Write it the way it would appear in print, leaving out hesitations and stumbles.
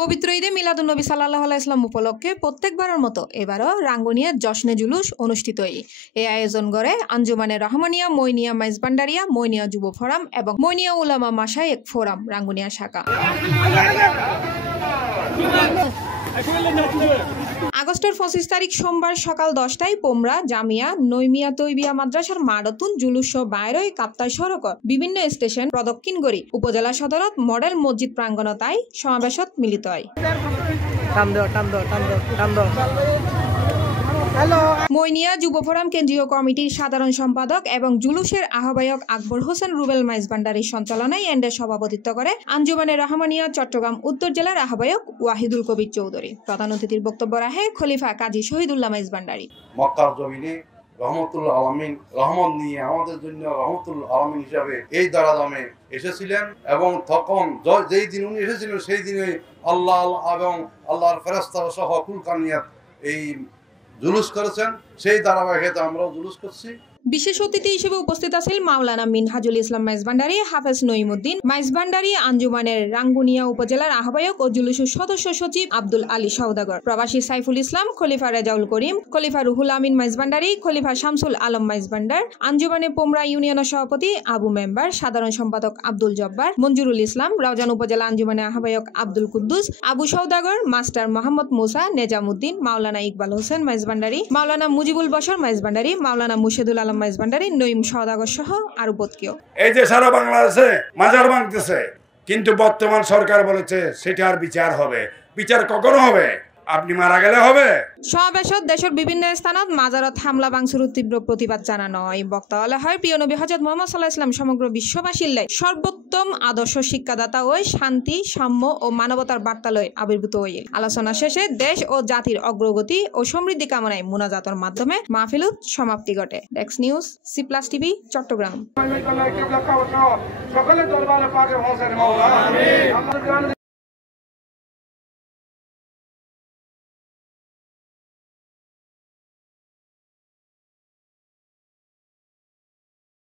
পবিত্র ঈদে মিলাদুন্নবী সাল্লাল্লাহু আলাইহি ওয়াসাল্লাম উপলক্ষে প্রত্যেকবারের মতো এবারও রাঙ্গুনিয়ার জশ্নে জুলুস অনুষ্ঠিত হয়। এই আয়োজন করে আঞ্জুমানে রহমানিয়া, মইনিয়া মাইজভান্ডারিয়া, মইনিয়া যুব ফোরাম এবং মইনিয়া উলামা মাশায়েখ ফোরাম রাঙ্গুনিয়া শাখা। আগস্টের 25 তারিখ সোমবার সকাল 10টায় পোমরা জামিয়া নৈমিয়া তৈবিয়া মাদ্রাসার মাডতুন জুলুস বাইরই কাপ্তাই সড়কত বিভিন্ন স্টেশন প্রদক্ষিণ করি উপজেলা সদরত মডেল মসজিদ প্রাঙ্গণতায় সমাবেশত মিলিত হয়। মইনিয়া যুব ফোরাম কেন্দ্রীয় কমিটির সাধারণ সম্পাদক এবং জুলুসের আহ্বায়ক আকবর হোসেন রুবেল মাইজভান্ডারির সঞ্চালনায় এন্ডে সভাপতিত্ব করে আঞ্জুমানে রহমানিয়া চট্টগ্রাম উত্তর জেলার আহ্বায়ক ওয়াহিদুল কবির চৌধুরী। প্রধান অতিথির বক্তব্য রাখে খলিফা কাজী শহীদুল্লাহ মাইজভান্ডারি। মক্কার জমিনে রহমতুল আলামিন রহমত নিয়ে আমাদের জন্য রহমতুল আলামিন হিসাবে এই দারাদামে এসেছিলেন এবং তখন যেই দিন উনি এসেছিলেন সেই দিনে আল্লাহ এবং আল্লাহর ফেরেশতারা সহ কুলকানিয়াত এই জুলুস করেছেন। সেই ধারাবাহিকতায় আমরাও জুলুস করছি। বিশেষ অতিথি হিসেবে উপস্থিত আছেন মাওলানা মিনহাজুল ইসলাম মাইজভান্ডারি, হাফেজ নঈমুদ্দিন মাইজভান্ডারি, আঞ্জুমানের রাঙ্গুনিয়া উপজেলার আহ্বায়ক ও জুলুসের সদস্য সচিব আব্দুল আলী সওদাগর, প্রবাসী সাইফুল ইসলাম, খলিফা রেজাউল করিম, খলিফা রুহুল আমিন মাইজভান্ডারি, খলিফা শামসুল আলম মাইজভান্ডার, আঞ্জুমানে পোমরা ইউনিয়নের সভাপতি আবু মেম্বার, সাধারণ সম্পাদক আব্দুল জব্বার, মঞ্জুরুল ইসলাম, রাউজান উপজেলা আঞ্জুমানের আহ্বায়ক আব্দুল কুদ্দুস, আবু সওদাগর, মাস্টার মোহাম্মদ মুসা, নেজামুদ্দিন, মাওলানা ইকবাল হোসেন মাইজভান্ডারি, মাওলানা মুজিবুল বশর মাইজভান্ডারি, মাওলানা মুর্শিদুল আলম মাইজভান্ডারি, নঈম সওদাগর সহ আরো বতকেও। এই যে সারা বাংলাদেশে মাজার ভাঙতেছে, কিন্তু বর্তমান সরকার বলেছে সেটা আর বিচার হবে। বিচার কখনো হবে? আপনি মারা গেলে হবে। সমাবেশত দেশের বিভিন্ন স্থানত মাজারত হামলা ভাঙচুর তীব্র প্রতিবাদ জানানো হয়। বক্তাওয়ালা হয় প্রিয় নবী হযরত মুহাম্মদ সাল্লাল্লাহু আলাইহি ওয়াসাল্লাম সমগ্র বিশ্ববাসীর লাই সর্বোত্তম আদর্শ শিক্ষাদাতা ও শান্তি, সাম্য ও মানবতার বার্তা লয় আবির্ভূত হইল। আলোচনা শেষে দেশ ও জাতির অগ্রগতি ও সমৃদ্ধি কামনায় মুনাজাতের মাধ্যমে মাহফিলত সমাপ্তি ঘটে। ডেক্স নিউজ, C+ টিভি, চট্টগ্রাম।